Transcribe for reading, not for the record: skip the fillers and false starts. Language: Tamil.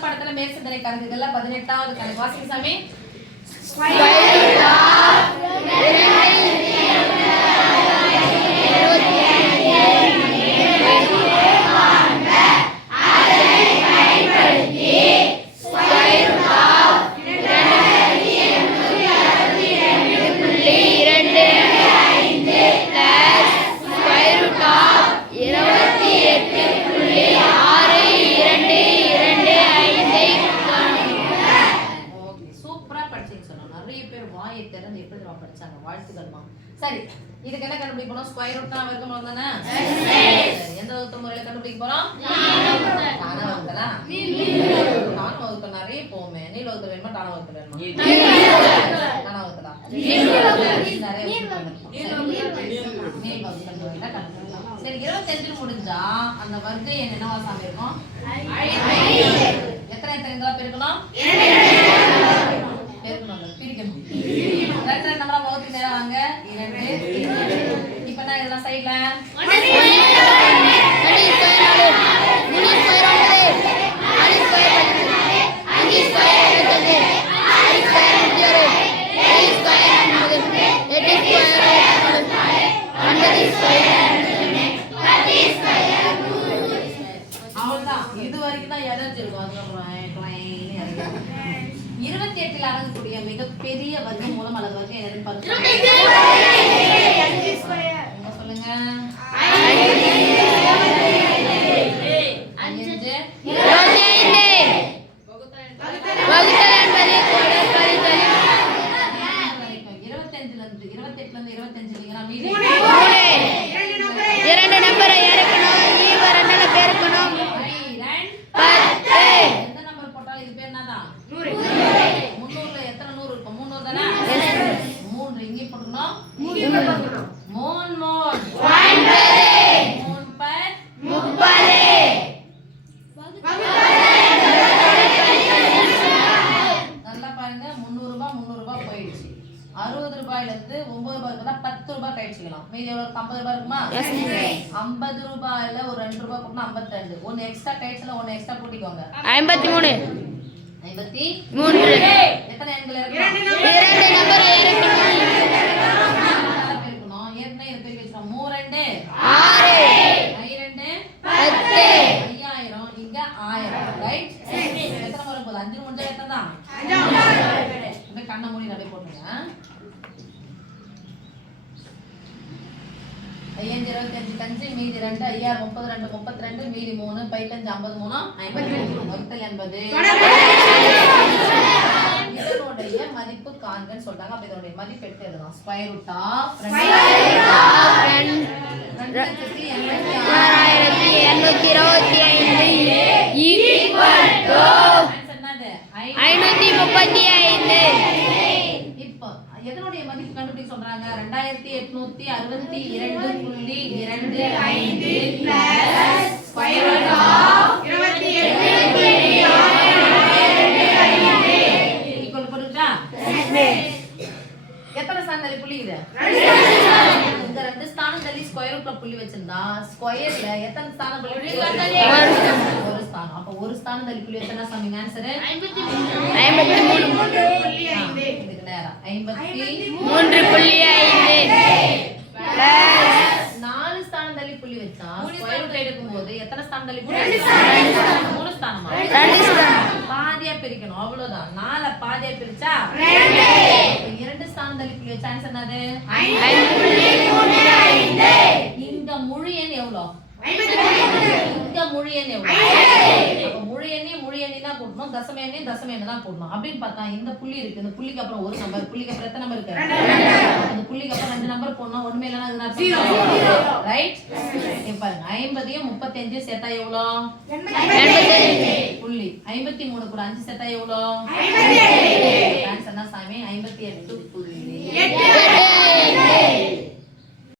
முதல் பாடத்துல மேற்சிந்தனை கணக்குகள்ல 18வது கணக்கு வாசிங்க சாமி. சரி, இதுக்கு என்ன கண்டுபிடிக்க போறோம்? ஸ்கொயர் ரூட்னா வர்க்கமூலம் தானே? எந்த வகுத்த முறையில கண்டுபிடிக்க போறோம்? தான வகுத்தலா? தான வகுத்தல் நிறைய போமே. நீள் வகுத்தல் வேணுமா தான வகுத்தல் வேணுமா? தான வகுத்தலா நிறைய நீள் வகுத்தல் முறையில கண்டுபிடிக்கலாம். சரி, 25 முடிஞ்சா அந்த வர்க்க எண் என்னவா சாமி இருக்கும்? எத்தனை எத்தனை பெருக்கணும்? பெருக்கணும், பிரிக்கணும். ரெண்டு நம்மள வகுத்து நேரா வாங்க. 2 இப்போ நான் இதெல்லாம் சைடுல அவ்வளவுதான். இது வரைக்கும் தான் எனர்ஜி இருக்கும். அதுக்கப்புறம் 28 அடங்கக்கூடிய மிகப்பெரிய வர்க்கம் மூலம் அல்லது வர்க்கம் என்னன்னு பாருங்க. சொல்லுங்க. 60 ரூபாயில இருந்து 9 ரூபாய்க்கு தான் 10 ரூபாய் கழிச்சுக்கலாம். மீதி எவ்வளவு? 50 ரூபாய் இருக்குமா? 50 ரூபாயில ஒரு 2 ரூபாய் போட்டா 52. ஒன்னு எக்ஸ்ட்ரா கழிச்சுல ஒன்னு எக்ஸ்ட்ரா கூட்டிக்கோங்க. 53. 53. எத்தனை எண்கள் இருக்கு? 2 நம்பர் இறக்கணும். பெருக்கணும். ஏற்கனவே இது பெருக்கி வச்சோம். 3 2 6 5 2 10 5000 இங்க 1000. ரைட்? எத்தனை வரும் போது? 5 முடிஞ்சா எத்தனை தான்? 5. இப்ப கண்ண மூடி நபை போடுங்க. 525 கஞ்சி மீதி 2 5000 32 32 மீதி 3 5 53 53 வகுத்தல் என்பது இதனுடைய மதிப்பு காண்கன்னு சொல்றாங்க. அப்ப இதனுடைய மதிப்பு எடுத்து எழுதலாம். Square root of 2825 equal to 535. இப்போ எதனுடைய மதிப்பு கண்டுபிடிக்க சொல்றாங்க? 2862.25 plus square root of 2825 equal பண்ணுடா. எத்தனை ஸ்தானத்துல புள்ளி இது? இந்த ரெண்டு ஸ்தானத்துல ஸ்கொயர் ரூட்ல புள்ளி வச்சிருந்தா ஸ்கொயர்ல எத்தனை ஸ்தானம் புள்ளி? ஒரு ஸ்தானம். அப்ப ஒரு ஸ்தானத்துல புள்ளி எத்தனை சாமிங்க? ஆன்சர் 53.5. இதுக்கு நேரா 53.5 பிளஸ் 4 ஸ்தானத்துல புள்ளி வச்சா ஸ்கொயர் ரூட் எடுக்கும்போது எத்தனை ஸ்தானத்துல புள்ளி? 3 ஸ்தானமா? 2 ஸ்தானம். பாதியா பிரிக்கணும். அவ்வளவுதான். 4 பாதியா பிரிச்சா 2 ஸ்தானத்துல புள்ளி வச்சா ஆன்சர் என்னது? 5.35. இந்த முழு எண் எவ்வளவு? இந்த முழு எண் எவ்வளவு? அப்ப முழு எண்ணி தான் போடணும். தசம எண்ணி தான் போடணும். அப்படின்னு பார்த்தா இந்த புள்ளி இருக்கு. இந்த புள்ளிக்கு அப்புறம் ஒரு நம்பர், புள்ளிக்கு அப்புறம் எத்தனை நம்பர் இருக்கு? இந்த புள்ளிக்கு அப்புறம் 2 நம்பர் போடணும். ஒண்ணுமே இல்லனா அது நான் 0. ரைட்? இங்க பாருங்க. 50 35 சேர்த்தா எவ்வளவு? 85. புள்ளி 53 கூட 5 சேர்த்தா எவ்வளவு? 58. ஆன்சர் என்ன சாமி? 58.8.